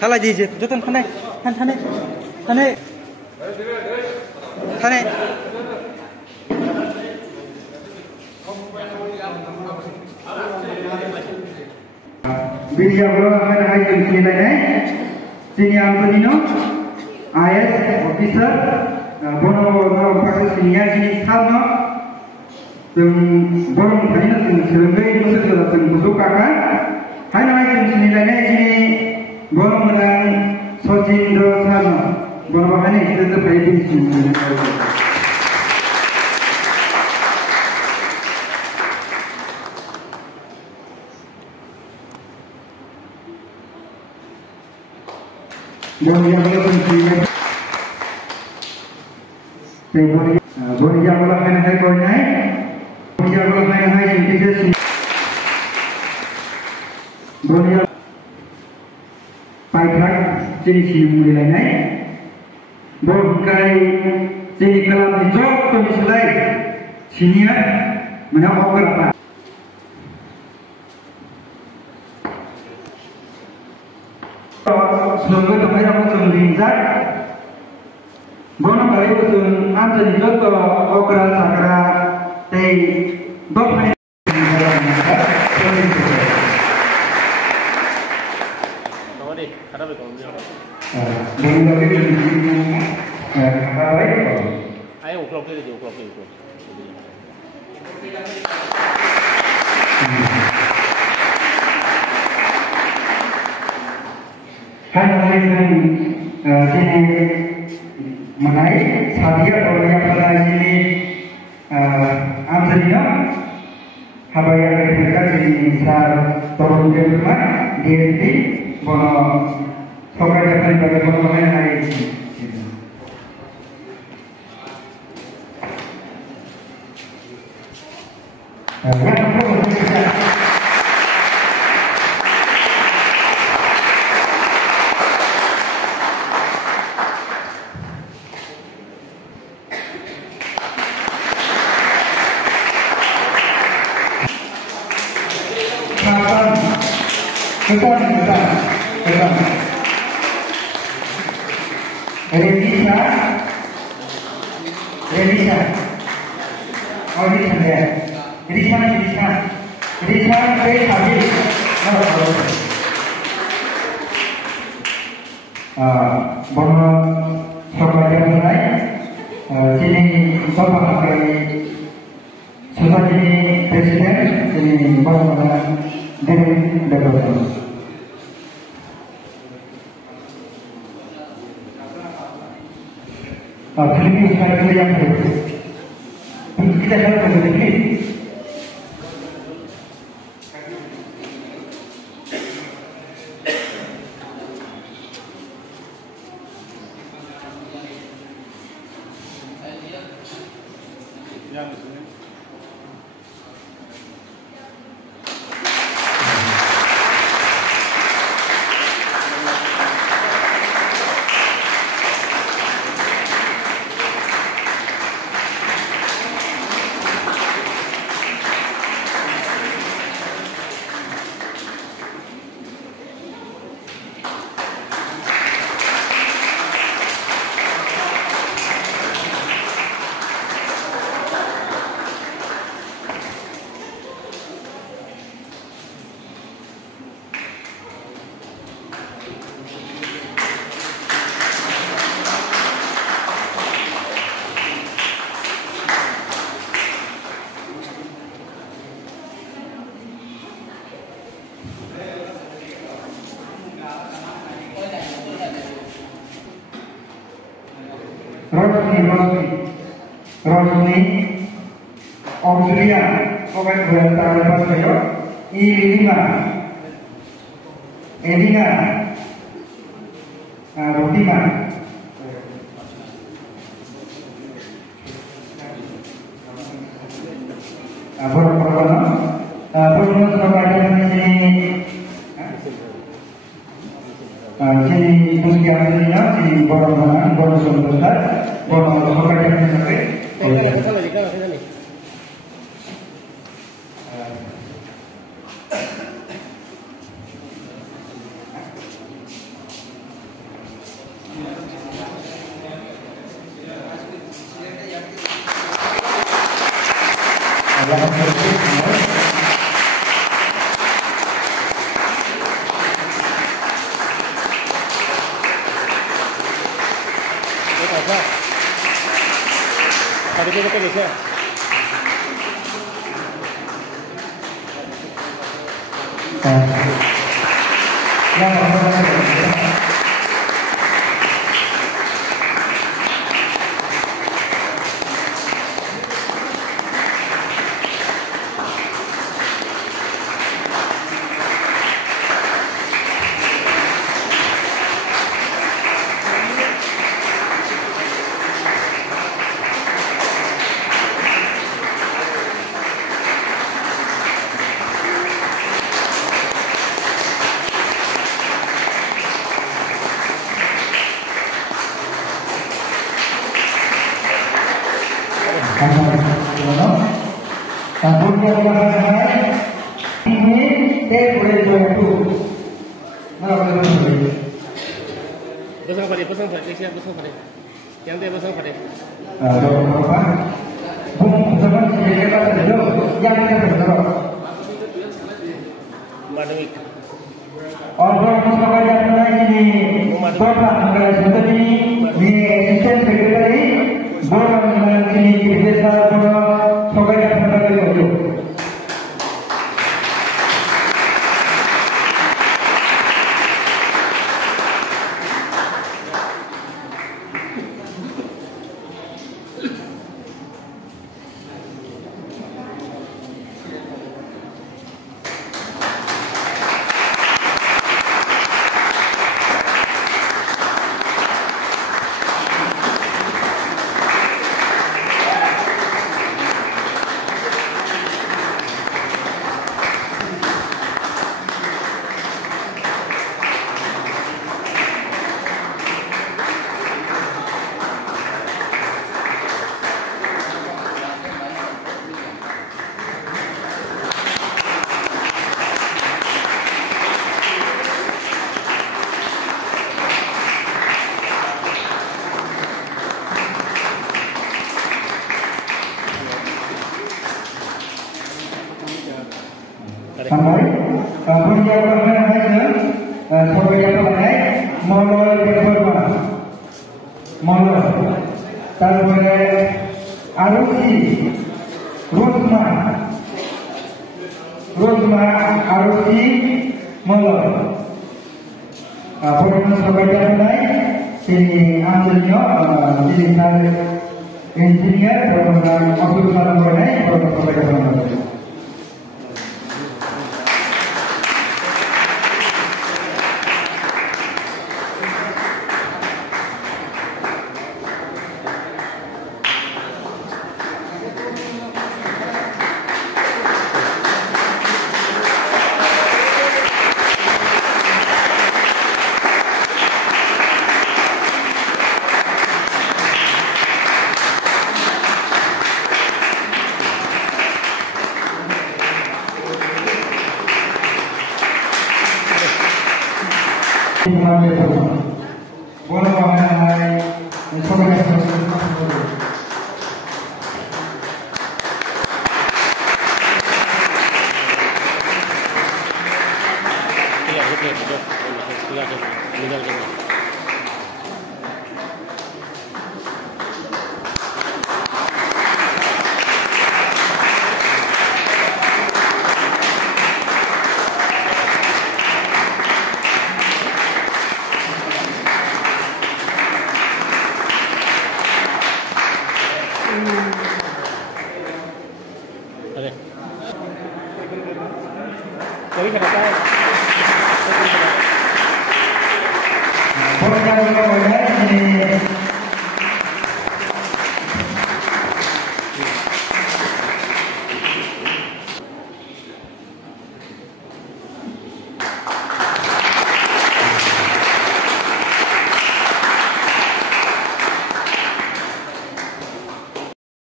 Thala ji joton khane thane Video hai sini Antonino IS officer bono proses senior sini salno borong tadi sebagai musuh datang musuh kakak hai sini sini borong menang Sojindro salno borong ini kita terbaik sini Boleh jalan main hai kau naik, boleh jalan main hai sini boleh payah jadi sini mulai naik, boleh jadi kalau dijok tu misalnya sini mana orang apa? Semoga kembali aku sembunyikan. Bono kali itu antar di joko okra sakra teh dok menit. Tahu deh, ada berapa orang? Bono kali itu apa lagi? Ayo uklok lagi, uklok. Kan orang sini menaik sahaja kalau yang pernah ini ambilnya habaya mereka di misal turun ke rumah DSP bono sokai dapat bagi bono main hari ini. Betul. Relisa. Oh ini saya. Relisa saya habis. Bono sobat yang mulai. Sini sobat kali sobat ini presiden. Sini bono dari depan. Ini saya yang kita akan memiliki Rosni Auxilia Obat Berantar Lepas Bayo I5 Elina Rotima Perlu Surabaya sini punya sini borong besar borong Surabaya sampai Pasang pada, siap pasang pada. Yang dia pasang pada. Madamik. Orang masyarakat ini bapak seperti di asisten sekretari boran ini kerja sama sebagai pengajar. Sampai punya permainan hasil sebagai pemain molor berforma molor sebagai arusi Rosma arusi molor performa sebagai pemain ini ambilnya digital engineer performa Abdul Salam Bonai performa sebagai pemain. Jadi kata saya.